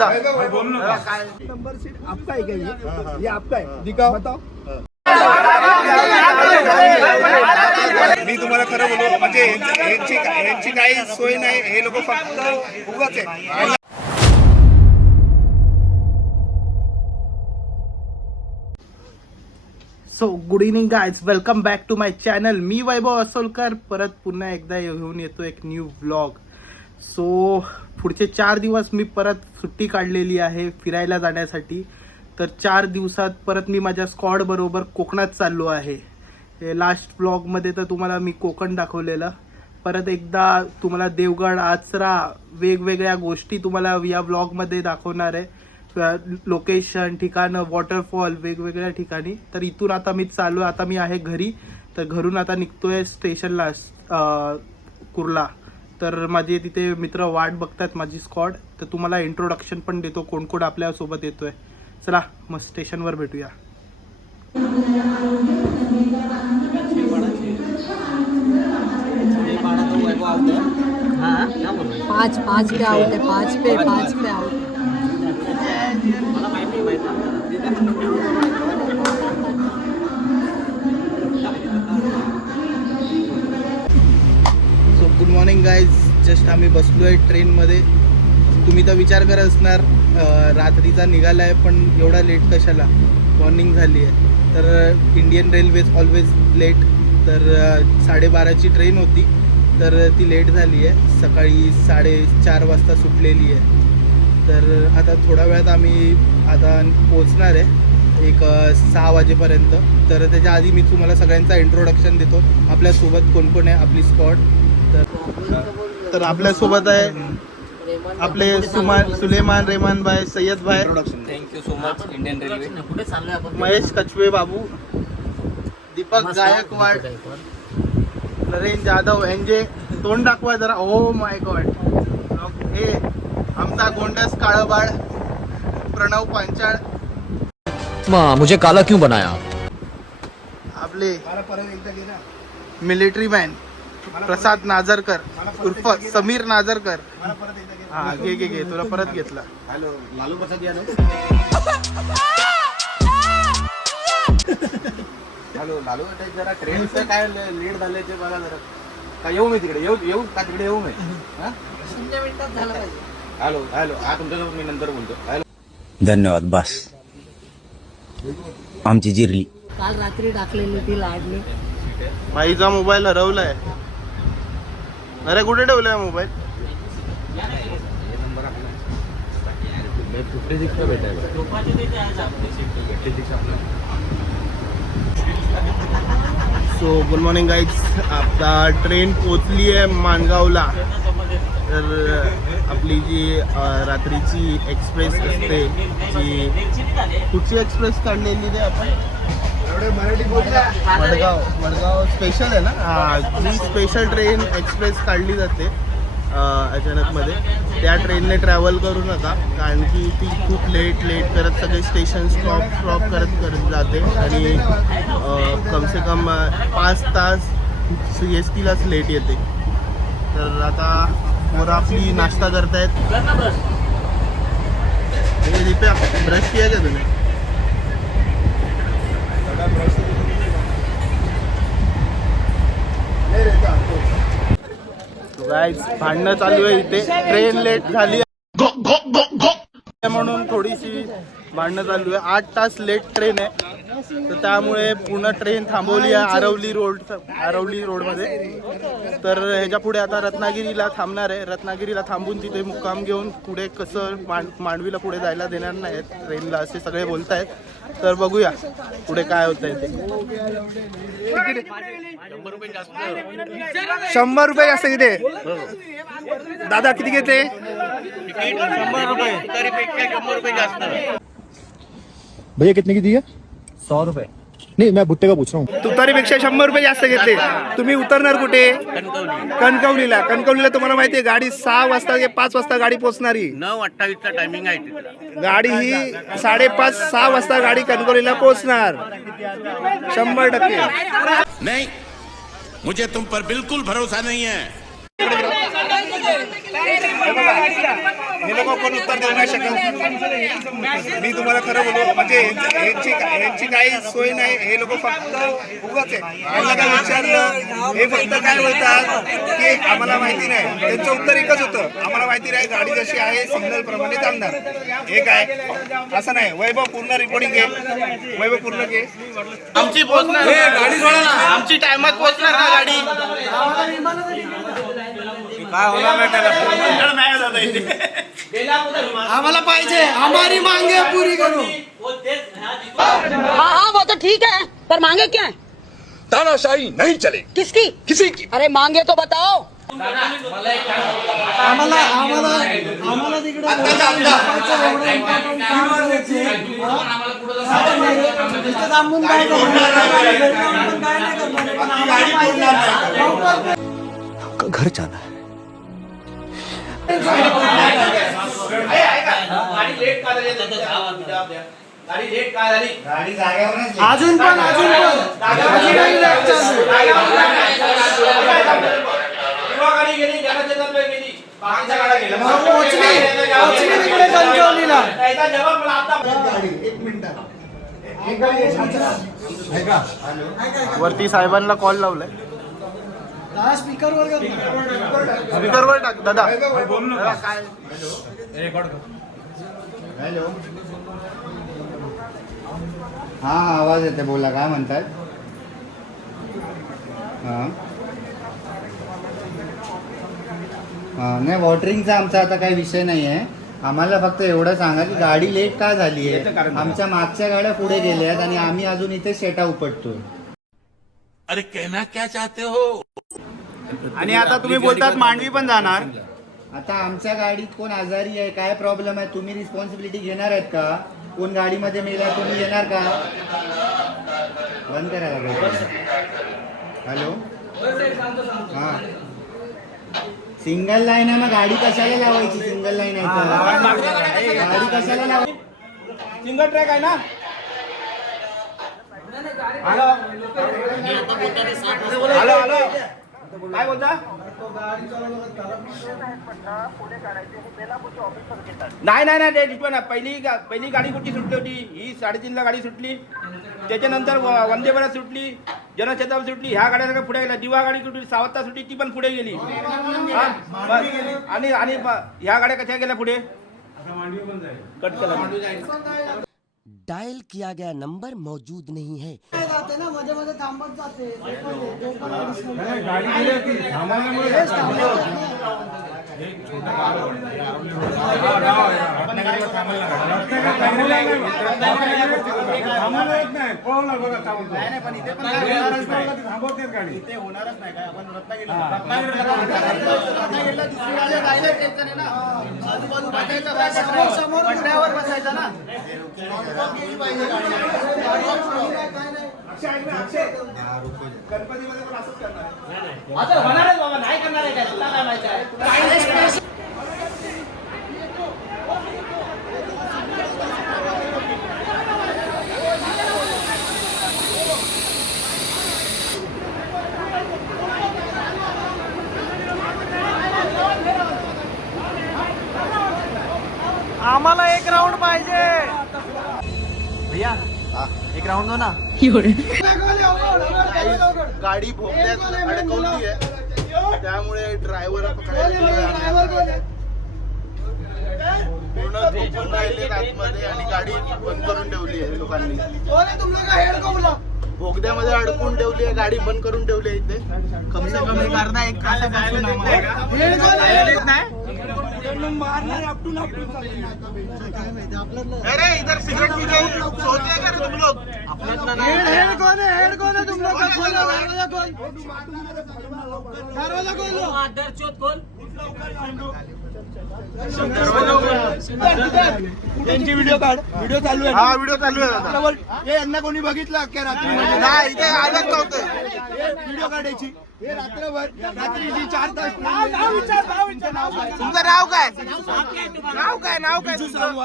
दादा number seat आपका है क्या ये आपका है दिखाओ बताओ. मी तुम्हाला खरं बोलू म्हणजे यांची काही सोय नाही. हे लोक फक्त उगाच आहे. So good evening guys, welcome back to my channel. मी वैभव असोलकर परत पुन्हा एकदा घेऊन येतो एक न्यू व्लॉग. सो पुढचे 4 दिवस मी परत सुट्टी काढलेली आहे फिरायला जाण्यासाठी. तर 4 दिवसात परत मी माझ्या स्क्वॉड बरोबर कोकणात चाललो आहे. लास्ट व्लॉगमध्ये तर तुम्हाला मी कोकण दाखवलेलं. परत एकदा तुम्हाला देवगड, आचरा, वेगवेगळ्या गोष्टी तुम्हाला या व्लॉगमध्ये दाखवणार आहे. लोकेशन, ठिकाणं, वॉटरफॉल वेगवेगळ्या ठिकाणी. तर इथून आता मी चालू, आता मी आहे घरी. तर घरून आता निघतोय स्टेशनला कुर्ला. तर माझे तिथे मित्र वाट बघतात, माझी स्क्वॉड. तर तुम्हाला इंट्रोडक्शन पण देतो कोण कोण आपल्यासोबत येतोय. चला मग स्टेशनवर भेटूया. 5 पे आउट है, 5 pay out. So good morning guys. Just आम्ही बसलो आहे ट्रेनमध्ये. तुम्ही तर विचार करत असणार रात्रीचा निघाला आहे पण एवढा लेट कशाला. मॉर्निंग झाली आहे. तर इंडियन रेल्वेज ऑलवेज लेट. तर 12:30ची ट्रेन होती तर ती लेट झाली आहे. सकाळी 4:30 वाजता सुटलेली आहे. तर आता थोड्या वेळात आम्ही आता पोचणार आहे एक 6 वाजेपर्यंत. तर त्याच्या आधी मी तुम्हाला सगळ्यांचा इंट्रोडक्शन देतो. आपल्यासोबत कोण कोण आहे आपली स्क्वॉड. तर आपल्यासोबत आहे आपले सुलेमान, रेमान भाई, सय्यद भाई, thank you so much Indian railway, Mahesh Kachhawe बाबू, दीपक गायकवाड, नरेन जाधव यांचे तोंड दाखवा जरा. Oh my god. हे आमचा गोंडस काळबाळ प्रणव पांचाळ. मुझे काला क्यों बनाया. आपले मिलिटरी मॅन प्रसाद नाझरकर उर्फ समीर नाझरकर. हा घे तुला परत घेतला. हॅलो लालू प्रसाद यादव. हॅलो लालू जरा ट्रेनचं काय लेट झालंय ते बघा जरा. का येऊ मी तिकडे येऊ का तिकडे येऊ मी. 0 मिनिटात झालं पाहिजे. हॅलो हा तुमच्यासोबत मी नंतर बोलतो. हॅलो धन्यवाद. बस आमची जिरली. काल रात्री टाकलेली ती लाडली. भाईचा मोबाईल हरवलाय. अरे कुठे ठेवलाय mobile. So good morning guys. आता ट्रेन पोचली आहे माणगावला. तर आपली जी रात्रीची एक्सप्रेस असते, जी कुठची एक्सप्रेस काढलेली ते आपण वडगाव स्पेशल आहे ना. जी स्पेशल ट्रेन एक्सप्रेस काढली जाते अचानकमध्ये. त्या ट्रेनने ट्रॅव्हल करू नका कारण की ती खूप लेट करत सगळे स्टेशन स्टॉप करत जाते आणि कमसे कम 5 तास CSTलाच लेट येते. तर आता पोरं आपली नाश्ता करतायत. ब्रश किया का तुम्ही. गाईज भांडणं चालू आहे इथे. ट्रेन लेट झाली म्हणून थोडीशी भांडणं चालू आहे. 8 तास लेट ट्रेन आहे. तर त्यामुळे पूर्ण ट्रेन थांबवली आहे आरवली रोडमध्ये. तर ह्याच्या पुढे आता रत्नागिरीला थांबणार आहे. रत्नागिरीला थांबून तिथे मुक्काम घेऊन पुढे कसं मांडवीला पुढे जायला देणार नाहीत ट्रेनला असे सगळे बोलत आहेत. तर बघूया पुढे काय होत आहे ते. 100 रुपये जास्त इथे. दादा किती घेते. 100 रुपये जास्त. भैया कितने की दी है. 100 रुपये. नहीं मैं भुट्टे का पूछ रहा हूँ. तुतारीपेक्षा 100 रुपये जास्त घेतले. तुम्ही उतरणार कुठे. कणकवलीला. तुम्हाला माहिती आहे गाडी 6 वाजता 5 वाजता गाडी पोहोचणारी. 9:28चा टायमिंग आहे तिथला. गाडी ही 5:30-6 वाजता गाडी कणकवलीला पोहोचणार 100%. नहीं, मुझे तुम पर बिल्कुल भरोसा नहीं है. हे लोक कोण उत्तर देऊ नाही शकत. मी तुम्हाला खरं बोलू म्हणजे यांची काही सोय नाही. हे लोक फक्त उगाच आहे. यांना काय विचारलं हे फक्त काय बोलतात की आम्हाला माहिती नाही. त्यांचं उत्तर एकच होतं, आम्हाला माहिती नाही, गाडी जशी आहे सिग्नल प्रमाणे चालणार. हे काय असं नाही. वैभव पूर्ण रिपोर्टिंग घे, वैभव पूर्ण घे. आमची पोहोचणार गाडी सोडा ना, आमची टायमात पोहोचणार ना गाडी. काय होणार नाही त्याला, आम्हाला पाहिजे, हमारी मांगे पुरी करू. हाँ वो तो ठीक है पर मांगे क्या है? तानाशाही नहीं चले किसकी? किसी की. अरे मांगे तो बताओ. घर जाना है. अजून पण वरती साहेबांना कॉल लावलाय. स्पीकरवर टाक दादा. काय हॅलो. हा आवाज येते, बोला काय म्हणताय. हां हां नाही वॉटरिंगचा आमचा आता काही विषय नाही आहे. आम्हाला फक्त एवढं सांगा की गाडी लेट का झाली आहे. आमच्या मागच्या गाड्या पुढे गेल्यात आणि आम्ही अजून इथे शेटा उपटतोय. अरे कहना क्या चाहते हो. आणि आता तुम्ही बोलतात मांडवी पण जाणार. आता आमच्या गाडीत कोण आजारी आहे, काय प्रॉब्लेम आहे, तुम्ही रिस्पॉन्सिबिलिटी घेणार आहेत का? कोण गाडीमध्ये मेला तुम्ही येणार का? बंद करायला लागेल. हॅलो. हां सिंगल लाईन आहे, मग गाडी कशाला लावायची? सिंगल लाईन आहे तर गाडी कशाला लावायची? सिंगल ट्रॅक आहे ना. हॅलो हॅलो काय बोलता. नाही नाही नाही ते पहिली गाडी कुठली सुटली होती. ही 3:30ला गाडी सुटली. त्याच्यानंतर वंदे भारत सुटली, जनशताब्दी सुटली. ह्या गाड्या सगळ्या पुढे गेल्या. दिवा गाडी कुठली 6 वाजता सुटली, ती पण पुढे गेली. आणि ह्या गाड्या कशा गेल्या पुढे. कट केला. डायल किया गया नंबर मौजूद नहीं है. बसायचं ना. गणपतीमध्ये पण असंच करणार होणारच बाबा. नाही करणार आहे काय, तुला काय माहिती आहे. आम्हाला एक राऊंड पाहिजे भैया. एक राऊंड दो ना. गाडी भोगद्यात अडकवली आहे, त्यामुळे ड्रायव्हर पूर्ण झोपून राहिले आतमध्ये आणि गाडी बंद करून ठेवली आहे लोकांनी. बोगद्यामध्ये अडकून ठेवली आहे, गाडी बंद करून ठेवली आहे इथे. कम से कम एक अर्धा एक तासापासून अरे इधर सिगरेट पी रहे हो, सोते हैं क्या तुम लोग? हेड कौन है? हेड कौन है तुम लोग का? खोलो दरवाजा, खोल दरवाजा, खोलो. दरचोत खोल. त्यांची व्हिडिओ काढ. व्हिडिओ चालू आहे. हा व्हिडिओ चालू आहे. हे यांना कोणी बघितलं अख्ख्या रात्री? नाही इथे आलंच नव्हतं. व्हिडिओ काढायची हे रात्रभर, रात्रीची 4 तास. तुमचं नाव काय? नाव काय? नाव काय तुमचं?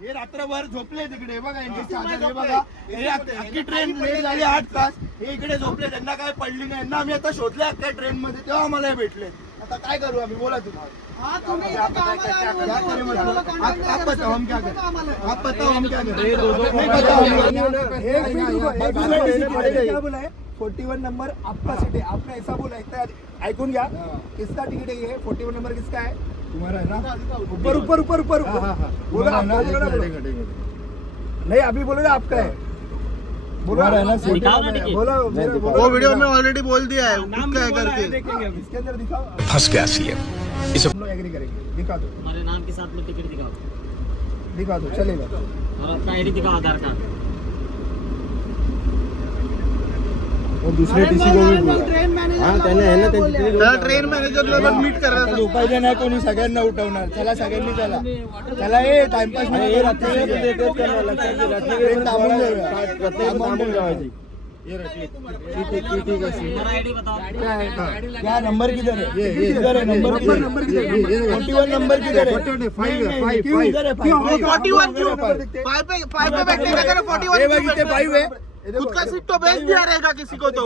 हे रात्रभर झोपले तिकडे. बघा यांची चादर, हे बघा. हे अख्खी ट्रेन लेट झाली 8 तास. हे इकडे झोपले, त्यांना काय पडली नाही. यांना आम्ही आता शोधले अख्ख्या ट्रेन मध्ये, तेव्हा आम्हाला भेटले. आता काय करू आम्ही बोला तुम्हाला आप बताओ हम क्या करें आप बताओ हम क्या करें क्या बोला है 41 नंबर आपका सीट है आपने ऐसा बोला है ऐकून घ्या किसका तिकीट है ये 41 नंबर किसका है तुम्हारा है ना ऊपर ऊपर ऊपर ऊपर बोला नहीं अभी बोलो ना आपका है बोलो है ना बोलो वो वीडियो में ऑलरेडी बोल दिया है किसका है करके। इसके अंदर दिखाओ फंस गया सीएम हम लोग एग्री करेंगे दिखा दो हमारे नाम के साथ में टिकट दिखा दो चलेगा और अपना आईडी दिखाओ आधार कार्ड और दूसरे टीसी को भी बोला त्याला ट्रेन मॅनेजरला पण मीट करायचं उपाय नाही कोणी सगळ्यांना उठवणार चला सगळ्यांनी चला चला हे टाइमपास मध्ये थांबून जायची हमारा आईडी बताओ क्या नंबर किधर है इधर है नंबर किधर है 41 नंबर किधर है 5 क्यों इधर है 41 क्यों पाई पे बैठने का करे 41 5 है खुद का सीट तो बेच दिया रहेगा किसी को तो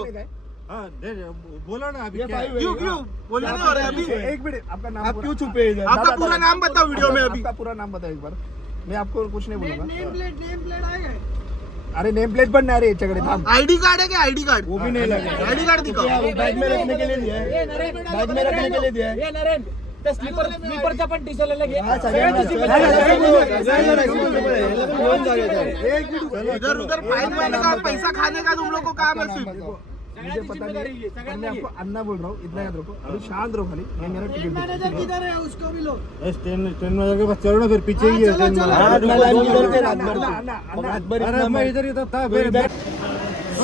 बोला ना अभी क्यों बोलना नहीं हो रहा है अभी। एक मिनट आपका नाम आप क्यों छुपे इधर आपका पूरा नाम बताओ वीडियो में अभी। आपका पूरा नाम बताओ एक बार मैं आपको कुछ नहीं बोलूंगा अरे नेम प्लेट पण नाही रे याच्याकडे थांब आईडी कार्ड है क्या आईडी कार्ड वो भी नहीं लगा आईडी कार्ड दिखाओ बैग में रखने के लिए दिया है बैग में रखने के लिए दिया है स्लीपरचा पण टी शर्ट लगे इधर उधर फाइन का पैसा खाने का तुम लोग को काम है सिर्फ। मुझे पता नहीं पर मैं आपको अन्ना बोल रहा हूँ इतना याद रखो अभी शांत रहो खाली मैं मेरा टिकट किधर है उसको भी लो ट्रेन में जाके बस चलो ना फिर पीछे ही है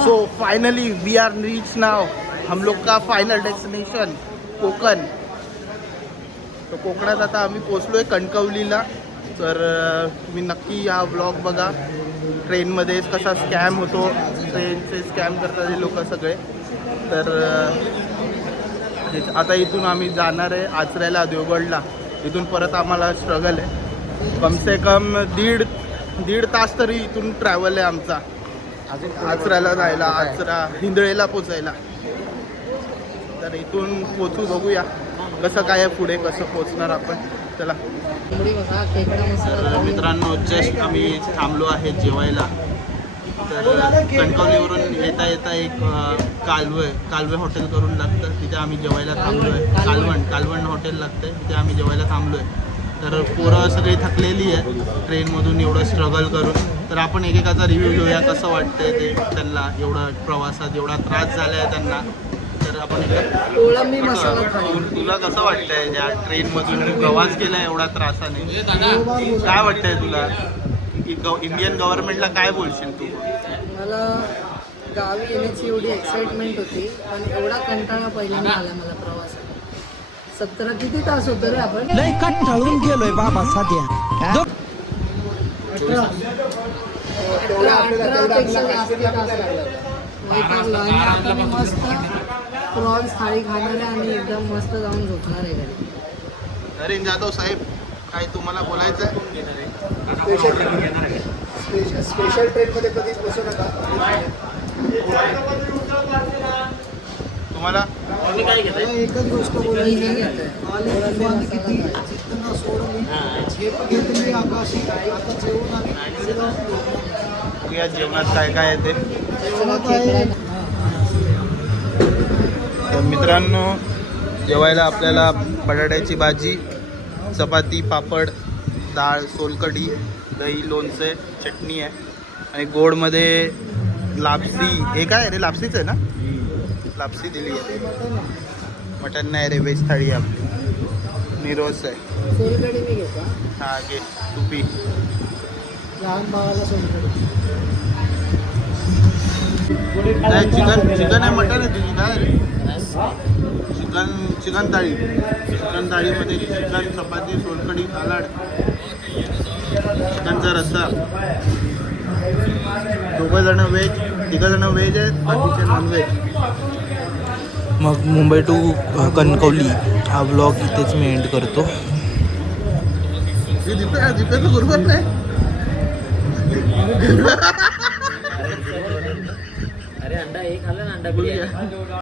so finally we are reach now हम लोग का फायनल डेस्टिनेशन कोकण। तो कोकणात आता आम्ही पोचलोय कणकवलीला। तर तुम्ही नक्की हा व्लॉग बघा। ट्रेनमध्ये कसा स्कॅम होतो ट्रेनचे स्कॅम करतात हे लोक सगळे। तर आता इथून आम्ही जाणार आहे आचऱ्याला देवगडला। इथून परत आम्हाला स्ट्रगल आहे कम से कम दीड तास तरी इथून ट्रॅव्हल आहे आमचा आचऱ्याला जायला आचरा हिंदळेला पोचायला। तर इथून पोचू बघूया कसं काय आहे पुढे कसं पोचणार आपण चला। तर मित्रांनो जस्ट आम्ही थांबलो आहे जेवायला। तर कणकवलीवरून येता येता एक कालवे हॉटेल करून लागतं तिथे आम्ही जेवायला थांबलो आहे। कालवण हॉटेल लागतं तिथे आम्ही जेवायला थांबलो आहे। तर पोरं सगळी थकलेली आहे ट्रेनमधून एवढं स्ट्रगल करून। तर आपण एकेकाचा रिव्ह्यू घेऊया कसं वाटतंय ते त्यांना एवढा प्रवासात एवढा त्रास झाला आहे त्यांना। तर आपण कोळंबी मसाला फ्राय तुला कसं वाटतंय या ट्रेनमधून प्रवास केला एवढा त्रासाने काय वाटतंय तुला इंडियन गव्हर्नमेंटला काय बोलशील तू? मला गावी येण्याची एवढी एक्साइटमेंट होती पण एवढा कंटाळा पहिल्यांदा आला मला प्रवासात। 17 किती तास होतं रे आपण लय कंटाळून गेलोय बाबा सध्या 18 पेक्षा जास्त तास लागले वैतागलो। आणि आता मी मस्त प्रॉन्स थाळी खाणार आहे आणि एकदम मस्त जाऊन झोपणार आहे घरी। नरेंद्र जाधव साहेब काय तुम्हाला बोलायचं आहे? स्पेशल ट्रेन मध्ये कधी बसू नका तुम्हाला मला एकच गोष्ट बोलायची आहे किती चित्तना सोडली झेप घेतली आकाशी आता जेवण आम्ही बघूया जेवणात काय काय आहे ते। तर मित्रांनो जेवायला आपल्याला बटाट्याची भाजी चपाती पापड डाळ सोलकढी दही लोणचे चटणी आहे आणि गोडमध्ये लापसी हे काय रे लापसीच आहे ना लापसी दिली आहे। मटन नाही रे व्हेज थाळी आहे आपली निरोस आहे। सोलकढी मी घेतो हा घे तू पी। लहान भावाला सोलकढी चिकन आहे मटन आहे तुझी काय रे? चिकन थाळीमध्ये चिकन चपाती सोलकढी सलाड चिकनचा रस्सा। दोघंजणं व्हेज तिघंजणं व्हेज आहेत बाकीचे नॉनव्हेज। मग मुंबई टू कणकवली हा ब्लॉग इथेच मी एंड करतो। दीपेचं बरोबर नाही अरे अंडा एक खाल्ला ना अंडा बिर्याणी